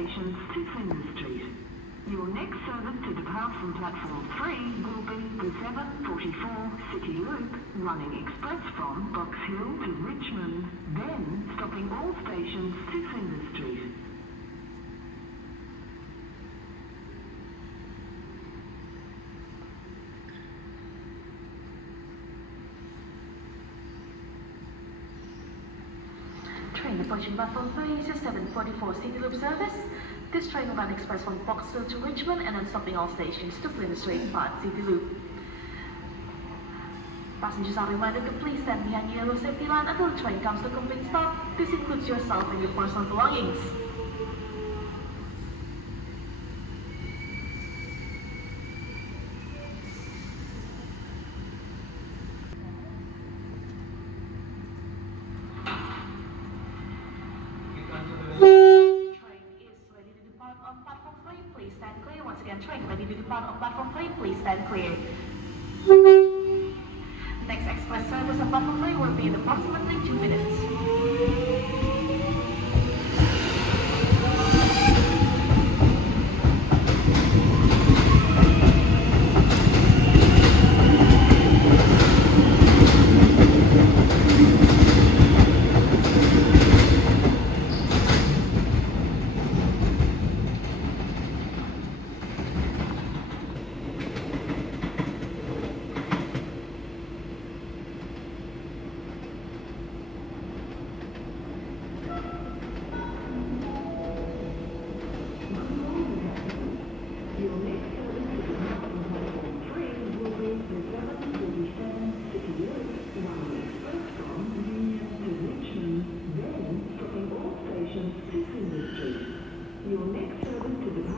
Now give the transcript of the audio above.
stations to Flinders Street. Your next service to depart from platform 3 will be the 7:44 City Loop, running express from Boxhill to Richmond, then stopping all stations to Flinders Street. Train approaching platform 3 is your 7:44 City Loop service. This train will run express from Boxhill to Richmond and then stopping all stations to Flinders Street via City Loop. Passengers are reminded to please stand behind the yellow safety line until the train comes to a complete stop. This includes yourself and your personal belongings. On platform 3, please stand clear. Once again, train ready to depart on platform 3, please stand clear. Next express service on platform 3 will be in approximately 2 minutes. Your next service to platform 3 will be the 7:47 City Loop, running express from Union to Richmond, then stopping all stations to Flinders Street. Your next